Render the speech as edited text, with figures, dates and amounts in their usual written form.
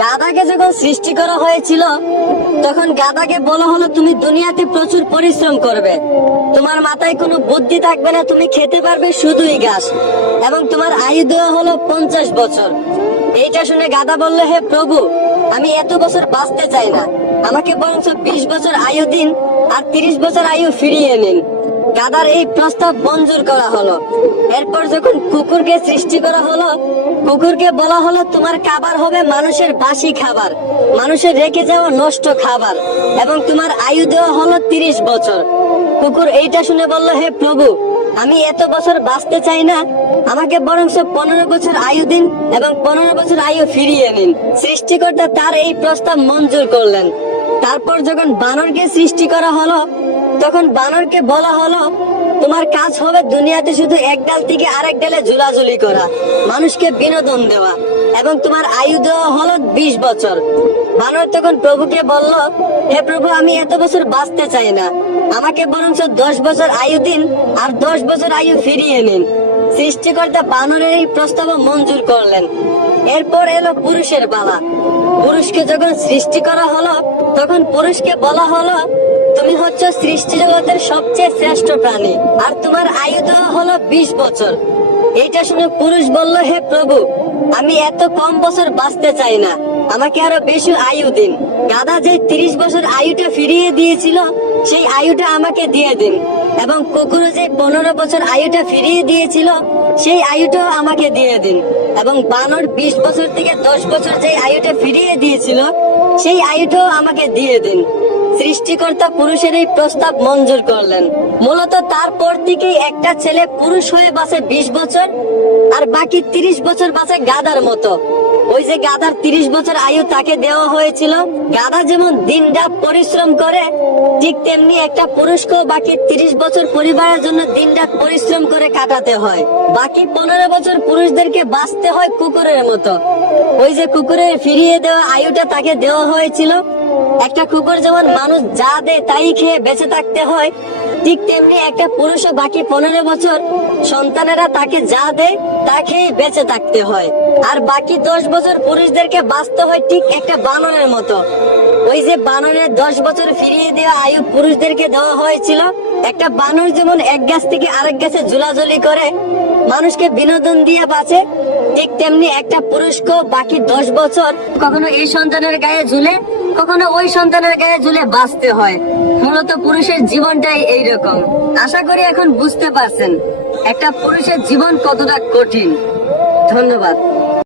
গাধাকে যখন সৃষ্টি করা হয়েছিল তখন গাধাকে বলা হলো তুমি দুনিয়াতে প্রচুর পরিশ্রম করবে, তোমার মাথায় কোনো বুদ্ধি থাকবে না, তুমি খেতে পারবে শুধুই ঘাস, এবং তোমার আয়ু দেওয়া হলো 50 বছর। এইটা শুনে গাধা বলল, হে প্রভু, আমি এত বছর বাঁচতে চাই না, আমাকে বরঞ্চ 20 বছর আয়ু দিন আর 30 বছর আয়ু ফিরিয়ে নিন। গাধার এই প্রস্তাব মঞ্জুর করা হলো। এরপর যখন কুকুরকে সৃষ্টি করা হলো, কুকুরকে বলা হলো তোমার খাবার হবে মানুষের বাসি খাবার, মানুষের রেখে যাওয়া নষ্ট খাবার, এবং তোমার আয়ু দেওয়া হলো 30 বছর। কুকুর এইটা শুনে বলল, হে প্রভু, আমি এত বছর বাঁচতে চাই না, আমাকে বরঞ্চ 15 বছর আয়ু দিন এবং 15 বছর আয়ু ফিরিয়ে নিন। সৃষ্টিকর্তা তার এই প্রস্তাব মঞ্জুর করলেন। তারপর যখন বানরকে সৃষ্টি করা হলো তখন বানরকে বলা হলো তোমার কাজ হবে দুনিয়াতে শুধু এক ডাল থেকে আরেক ডালে ঝুলাঝুলি করা, মানুষকে বিনোদন দেওয়া, এবং তোমার আয়ু দেওয়া হলো 20 বছর। বানর তখন প্রভুকে বলল, হে প্রভু, আমি এত বছর বাঁচতে চাই না, আমাকে বরঞ্চ 10 বছর আয়ু দিন আর 10 বছর আয়ু ফিরিয়ে নিন। সৃষ্টিকর্তা বানরের এই প্রস্তাব মঞ্জুর করলেন। এরপর এলো পুরুষের পালা। পুরুষকে যখন সৃষ্টি করা হলো তখন পুরুষকে বলা হলো তুমি হচ্ছ সৃষ্টি জগতের সবচেয়ে শ্রেষ্ঠ প্রাণী, আর তোমার আয়ু দেওয়া হলো 20 বছর। এইটা শুনে পুরুষ বলল, হে প্রভু, আমি এত কম বছর বাঁচতে চাই না, আমাকে আরো বেশি আয়ু দিন। গাধা যে 30 বছর আয়ুটা ফিরিয়ে দিয়েছিল সেই আয়ুটা আমাকে দিয়ে দিন, এবং কুকুর যে 15 বছর আয়ুটা ফিরিয়ে দিয়েছিল সেই আয়ুটাও আমাকে দিয়ে দিন, এবং বানর 20 বছর থেকে 10 বছর যে আয়ুটা ফিরিয়ে দিয়েছিল সেই আয়ুটাও আমাকে দিয়ে দিন। সৃষ্টিকর্তা পুরুষের এই প্রস্তাব মঞ্জুর করলেন। মূলত তারপর থেকেই একটা ছেলে পুরুষ হয়ে বাঁচে 20 বছর আর বাকি 30 বছর বাঁচে গাধার মতো। ওই যে গাধার 30 বছর আয়ু তাকে দেওয়া হয়েছিল, গাধা যেমন দিনরাত পরিশ্রম করে ঠিক তেমনি একটা পুরুষকেও বাকি 30 বছর পরিবারের জন্য দিনরাত পরিশ্রম করে কাটাতে হয়। বাকি 15 বছর পুরুষদেরকে বাঁচতে হয় কুকুরের মতো। ওই যে কুকুরের ফিরিয়ে দেওয়া আয়ুটা তাকে দেওয়া হয়েছিল। একটা কুকুর যেমন মানুষ যা দেয় তাই খেয়ে বেঁচে থাকতে হয়, ঠিক তেমনি একটা পুরুষও বাকি 15 বছর সন্তানেরা তাকে যা দেয় তা খেয়ে বেঁচে থাকতে হয়, আর বাকি 10 বছর পুরুষদেরকে বাঁচতে হয় ঠিক একটা বানরের মতো। ওই যে বানরের 10 বছর ফিরিয়ে দেওয়া আয়ু পুরুষদেরকে দেওয়া হয়েছিল। একটা বানর যেমন এক গাছ থেকে আরেক গাছে ঝুলাঝুলি করে মানুষকে বিনোদন দিয়ে বাঁচে, ঠিক তেমনি একটা পুরুষকেও বাকি 10 বছর কখনো এই সন্তানের গায়ে ঝুলে কখনো ওই সন্তানের গায়ে ঝুলে বাঁচতে হয়। মূলত পুরুষের জীবনটাই এইরকম। আশা করি এখন বুঝতে পারছেন একটা পুরুষের জীবন কতটা কঠিন। ধন্যবাদ।